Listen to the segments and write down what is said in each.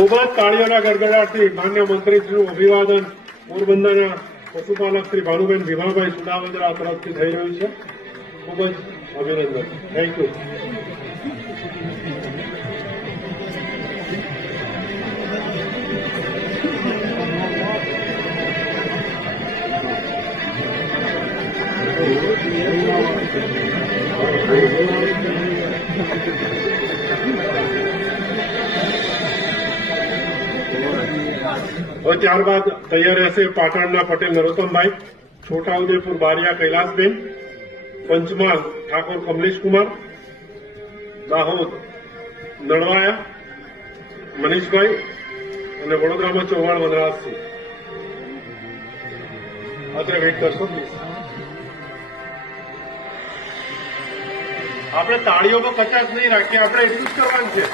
ખૂબ જ તાળીઓના ગડગડાટથી માન્ય મંત્રીશ્રીનું અભિવાદન પોરબંદરના પશુપાલક શ્રી ભાનુબેન ભીમાભાઈ સુડાવદરા તરફથી થઈ રહ્યું છે. ખૂબ જ અભિનંદન. Thank you. और ત્યારબાદ તૈયાર રહેશે પાટણના પટેલ નરોત્તમભાઈ, છોટાઉદેપુર બારિયા કૈલાસબેન, પંચમહાલ ઠાકોર કમલેશકુમાર, દાહોદ નળવાયા મનીષભાઈ અને વડોદરામાં ચૌહાણ વનરાજસિંહ. અત્યારે વેઇટ કરશો પ્લીઝ. આપણે તાળીઓમાં 50 નહીં રાખીએ, આપણે એટલું જ કરવાનું છે.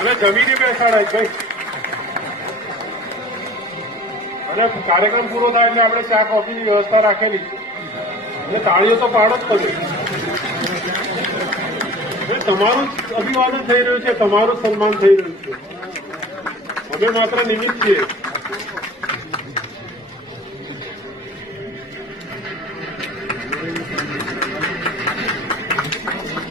અને જમીને બેસાડાય ભાઈ. અને કાર્યક્રમ પૂરો થાય એટલે આપણે ચા કોફીની વ્યવસ્થા રાખેલી છે. અને તાળીઓ તો પાડો જ પડે. તમારું અભિવાદન થઈ રહ્યું છે, તમારું સન્માન થઈ રહ્યું છે. અમે માત્ર નિમિત્ત છીએ.